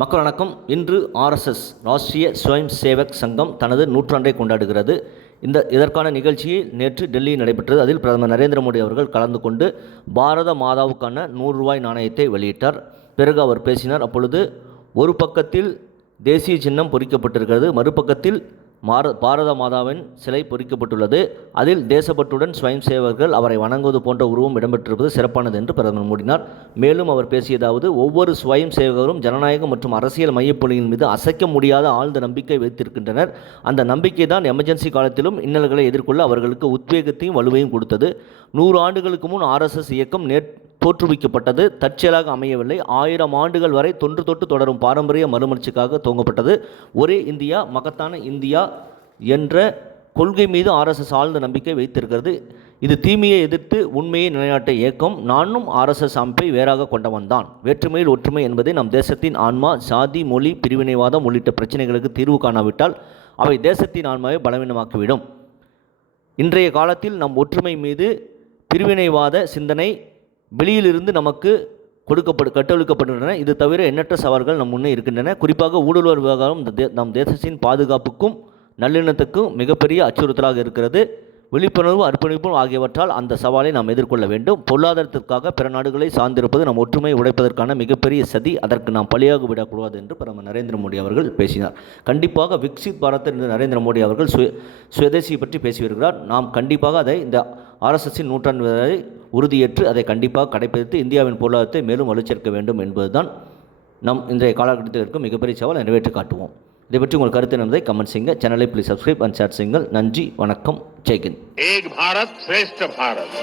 மக்கள் வணக்கம். இன்று ஆர்எஸ்எஸ் ராஷ்ட்ரிய ஸ்வயம் சேவக் சங்கம் தனது நூற்றாண்டை கொண்டாடுகிறது. இதற்கான நிகழ்ச்சியை நேற்று டெல்லியில் நடைபெற்றது. அதில் பிரதமர் நரேந்திர மோடி அவர்கள் கலந்து கொண்டு பாரத மாதாவுக்கான 100 ரூபாய் நாணயத்தை வெளியிட்டார். பிறகு அவர் பேசினார். அப்பொழுது ஒரு பக்கத்தில் தேசிய சின்னம் பொறிக்கப்பட்டிருக்கிறது, மறுபக்கத்தில் பாரத மாதாவின் சிலை பொறிக்கப்பட்டுள்ளது. அதில் தேசப்பற்றுடன் ஸ்வயம் சேவகர்கள் அவரை வணங்குவது போன்ற உருவம் இடம்பெற்றிருப்பது சிறப்பானது என்று பிரதமர் மூடினார். மேலும் அவர் பேசியதாவது, ஒவ்வொரு ஸ்வயம் சேவகரும் ஜனநாயகம் மற்றும் அரசியல் மையப்புள்ளியின் மீது அசைக்க முடியாத ஆழ்ந்த நம்பிக்கை வைத்திருக்கின்றனர். அந்த நம்பிக்கை தான் எமர்ஜென்சி காலத்திலும் இன்னல்களை எதிர்கொள்ள அவர்களுக்கு உத்வேகத்தையும் வலுவையும் கொடுத்தது. 100 ஆண்டுகளுக்கு முன் ஆர்எஸ்எஸ் இயக்கம் தோற்றுவிக்கப்பட்டது. தற்செயலாக அமையவில்லை. 1000 ஆண்டுகள் வரை தொன்று தொட்டு தொடரும் பாரம்பரிய மறுமலர்ச்சிக்காக துவங்கப்பட்டது. ஒரே இந்தியா, மகத்தான இந்தியா என்ற கொள்கை மீது ஆர்எஸ்எஸ் ஆழ்ந்த நம்பிக்கை வைத்திருக்கிறது. இது தீமையை எதிர்த்து உண்மையை நிலைநாட்ட இயக்கம். நானும் ஆர்எஸ்எஸ் அமைப்பை வேறாக கொண்டவன் தான். வேற்றுமையில் ஒற்றுமை என்பதை நம் தேசத்தின் ஆன்மா சாதி, மொழி, பிரிவினைவாதம் உள்ளிட்ட பிரச்சனைகளுக்கு தீர்வு காணாவிட்டால் அவை தேசத்தின் ஆன்மாவை பலவீனமாக்கிவிடும். இன்றைய காலத்தில் நம் ஒற்றுமை மீது பிரிவினைவாத சிந்தனை வெளியிலிருந்து நமக்கு கட்டவிழ்க்கப்படுகின்றன. இது தவிர எண்ணற்ற சவால்கள் நம் முன்னே இருக்கின்றன. குறிப்பாக ஊடுருவல் விவகாரம் நம் தேசத்தின் பாதுகாப்புக்கும் நல்லிணத்துக்கும் மிகப்பெரிய அச்சுறுத்தலாக இருக்கிறது. விழிப்புணர்வு, அர்ப்பணிப்பு ஆகியவற்றால் அந்த சவாலை நாம் எதிர்கொள்ள வேண்டும். பொருளாதாரத்திற்காக பிற நாடுகளை சார்ந்திருப்பது நம் ஒற்றுமை உடைப்பதற்கான மிகப்பெரிய சதி. அதற்கு நாம் பலியாக விடக்கூடாது என்று பிரதமர் நரேந்திர மோடி அவர்கள் பேசினார். கண்டிப்பாக விக்சித் பாரத் என்று நரேந்திர மோடி அவர்கள் சுயதேசி பற்றி பேசி வருகிறார். நாம் கண்டிப்பாக அதை இந்த ஆர்எஸ்எஸ்ஸின் நூற்றாண்டு வரை உறுதியேற்று அதை கண்டிப்பாக கடைபிடித்து இந்தியாவின் பொருளாதாரத்தை மேலும் வலுச்சேர்க்க வேண்டும் என்பதுதான் நம் இன்றைய காலகட்டத்தில் இருக்கும் மிகப்பெரிய சவால். நிறைவேற்றி காட்டுவோம். இதை பற்றி உங்கள் கருத்து என்பதை கமெண்ட் செய்யுங்க. சேனலை ப்ளீஸ் சப்ஸ்கிரைப் அண்ட் ஷேர் செய்யுங்கள். நன்றி, வணக்கம், ஜெய்ஹிந்த். ஏக் பாரத், ஸ்ரேஷ்ட பாரத்.